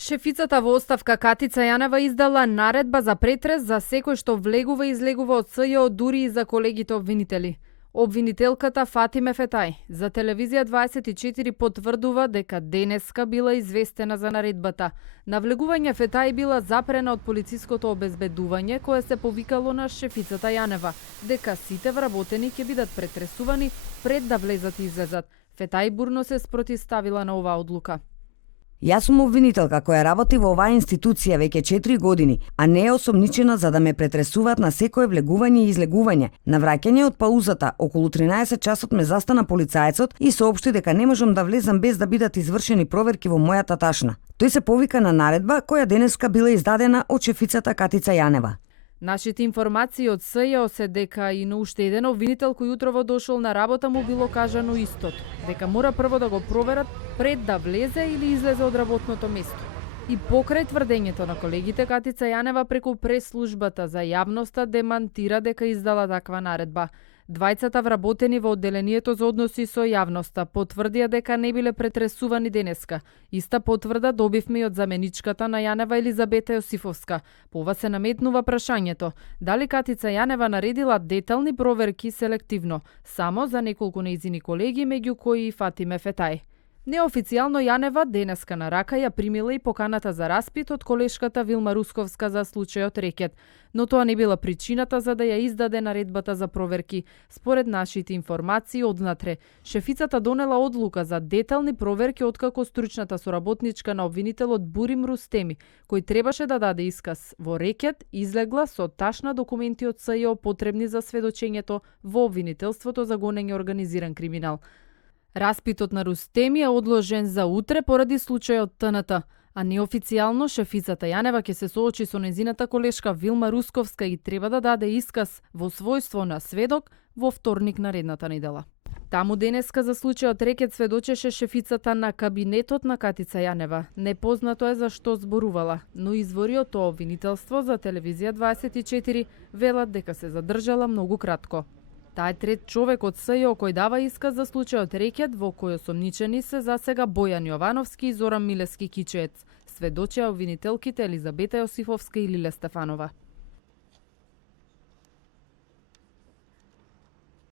Шефицата во оставка Катица Јанева издала наредба за претрес за секој што влегува и излегува од СЈО, дури и за колегите обвинители. Обвинителката Фатиме Фетај за телевизија 24 потврдува дека денеска била известена за наредбата. На влегување Фетај била запрена од полициското обезбедување кое се повикало на шефицата Јанева, дека сите вработени ќе бидат претресувани пред да влезат и излезат. Фетај бурно се спротивставила на оваа одлука. Јас сум обвинителка која работи во оваа институција веќе 4 години, а не е осомничена за да ме претресуваат на секое влегување и излегување. На враќање од паузата, околу 13 часот ме застана полицаецот и соопшти дека не можам да влезам без да бидат извршени проверки во мојата ташна. Тој се повика на наредба која денеска била издадена од шефицата Катица Јанева. Нашите информации од СЈО се дека и на уште еден обвинител кој утрово дошол на работа му било кажано истото, дека мора прво да го проверат пред да влезе или излезе од работното место. И покрај тврдењето на колегите, Катица Јанева преку прес-службата за јавноста демантира дека издала таква наредба. Двајцата вработени во одделението за односи со јавноста потврдија дека не биле претресувани денеска. Иста потврда добивме и од заменичката на Јанева Елизабета Јосифовска. По ова се наметнува прашањето дали Катица Јанева наредила детални проверки селективно, само за неколку нејзини колеги, меѓу кои и Фатиме Фетај. Неофицијално Јанева денеска на рака ја примила и поканата за распит од колешката Вилма Русковска за случајот Рекет, но тоа не била причината за да ја издаде наредбата за проверки. Според нашите информации однатре, шефицата донела одлука за детални проверки откако стручната соработничка на обвинителот Бурим Рустеми, кој требаше да даде исказ во Рекет, излегла со ташна документи од СЈО потребни за сведочењето во обвинителството за гонење организиран криминал. Распитот на Рустеми е одложен за утре поради случајот ТНТ, а неофицијално шефицата Јанева ќе се соочи со незината колешка Вилма Русковска и треба да даде исказ во својство на сведок во вторник наредната недела. Таму денеска за случајот Рекет сведочеше шефицата на кабинетот на Катица Јанева. Непознато е за што зборувала, но извори од тоа обвинителство за телевизија 24 велат дека се задржала многу кратко. Тај трет човек од СЈО кој дава исказ за случајот Рекет, во кој осомничени се засега Бојан Јовановски и Зоран Милевски Кичеец, сведочеа обвинителките Елизабета Јосифовска и Лиле Стефанова.